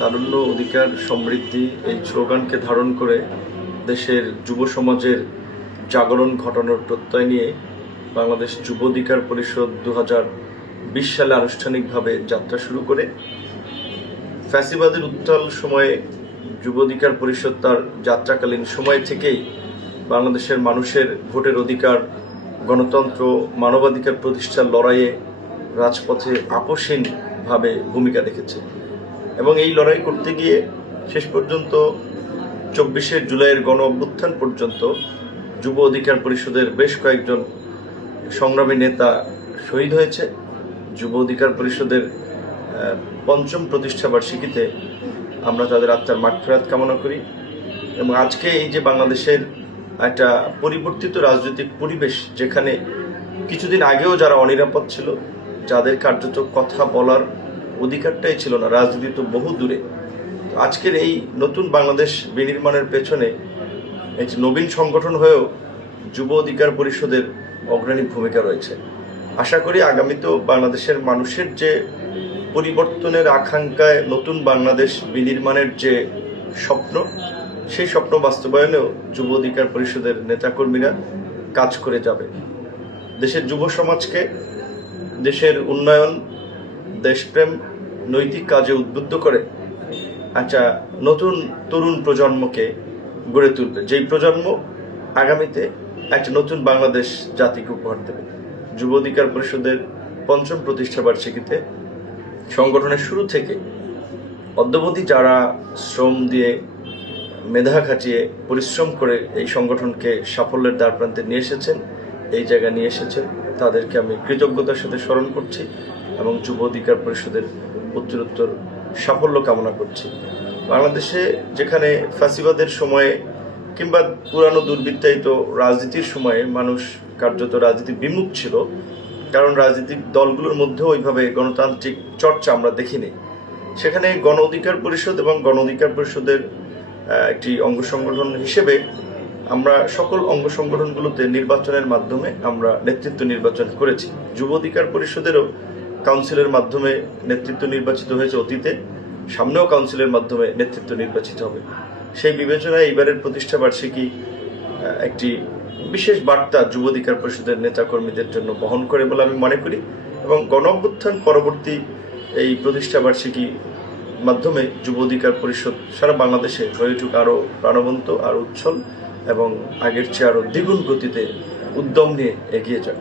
তারুণ্য অধিকার সমৃদ্ধি এই স্লোগানকে ধারণ করে দেশের যুব সমাজের জাগরণ ঘটানোর প্রত্যয় নিয়ে বাংলাদেশ যুব অধিকার পরিষদ 2020 সালে আনুষ্ঠানিকভাবে যাত্রা শুরু করে ফ্যাসিবাদের উত্তাল সময়ে যুব অধিকার পরিষদ তার যাত্রাকালীন সময় থেকেই বাংলাদেশের মানুষের ভোটের অধিকার, গণতন্ত্র, মানবাধিকার প্রতিষ্ঠার লড়াইয়ে রাজপথে আপোষহীনভাবে ভূমিকা রেখেছে এবং এই লড়াই করতে গিয়ে শেষ পর্যন্ত 24শে জুলাইয়ের গণ অভ্যুত্থান পর্যন্ত যুব অধিকার পরিষদের বেশ কয়েকজন সংগ্রামী নেতা শহীদ হয়েছে। যুব অধিকার পরিষদের পঞ্চম প্রতিষ্ঠাবার্ষিকীতে আমরা তাদের আত্মার মাগফিরাত কামনা করি এবং আজকে এই যে বাংলাদেশের একটা পরিবর্তিত রাজনৈতিক পরিবেশ, যেখানে কিছুদিন আগেও যারা অনিরাপদ ছিল, যাদের কার্যত কথা বলার অধিকারটাই ছিল না, রাজনীতি তো বহু দূরে, আজকের এই নতুন বাংলাদেশ বিনির্মাণের পেছনে একটি নবীন সংগঠন হয়েও যুব অধিকার পরিষদের অগ্রণী ভূমিকা রয়েছে। আশা করি আগামীতেও বাংলাদেশের মানুষের যে পরিবর্তনের আকাঙ্ক্ষায় নতুন বাংলাদেশ বিনির্মাণের যে স্বপ্ন, সেই স্বপ্ন বাস্তবায়নেও যুব অধিকার পরিষদের নেতাকর্মীরা কাজ করে যাবে। দেশের যুব সমাজকে দেশের উন্নয়ন, দেশপ্রেম, নৈতিক কাজে উদ্বুদ্ধ করে একটা নতুন তরুণ প্রজন্মকে গড়ে তুলবে, যেই প্রজন্ম আগামীতে একটা নতুন বাংলাদেশ জাতিকে উপহার দেবে। যুব অধিকার পরিষদের পঞ্চম প্রতিষ্ঠাবার্ষিকীতে সংগঠনের শুরু থেকে অদ্যাবধি যারা শ্রম দিয়ে, মেধা খাটিয়ে, পরিশ্রম করে এই সংগঠনকে সাফল্যের দ্বারপ্রান্তে নিয়ে এসেছেন, এই জায়গায় নিয়ে এসেছেন, তাদেরকে আমি কৃতজ্ঞতার সাথে স্মরণ করছি এবং যুব অধিকার পরিষদের উত্তরোত্তর সাফল্য কামনা করছি। বাংলাদেশে যেখানে ফ্যাসিবাদের সময়ে কিংবা পুরানো দুর্বৃত্তায়িত রাজনীতির সময়ে মানুষ কার্যত রাজনীতি বিমুখ ছিল, কারণ রাজনৈতিক দলগুলোর মধ্যেও ওইভাবে গণতান্ত্রিক চর্চা আমরা দেখিনি, সেখানে গণ অধিকার পরিষদ এবং গণ অধিকার পরিষদের একটি অঙ্গ সংগঠন হিসেবে আমরা সকল অঙ্গ সংগঠনগুলোতে নির্বাচনের মাধ্যমে আমরা নেতৃত্ব নির্বাচন করেছি। যুব অধিকার পরিষদেরও কাউন্সিলের মাধ্যমে নেতৃত্ব নির্বাচিত হয়েছে অতীতে, সামনেও কাউন্সিলের মাধ্যমে নেতৃত্ব নির্বাচিত হবে। সেই বিবেচনায় এইবারের প্রতিষ্ঠাবার্ষিকী একটি বিশেষ বার্তা যুব অধিকার পরিষদের নেতাকর্মীদের জন্য বহন করে বলে আমি মনে করি এবং গণ অভ্যুত্থান পরবর্তী এই প্রতিষ্ঠাবার্ষিকী মাধ্যমে যুব অধিকার পরিষদ সারা বাংলাদেশে হয়ে উঠুক আরও প্রাণবন্ত, আরও উচ্ছল এবং আগের চেয়ে আরও দ্বিগুণ গতিতে উদ্যম নিয়ে এগিয়ে যাক।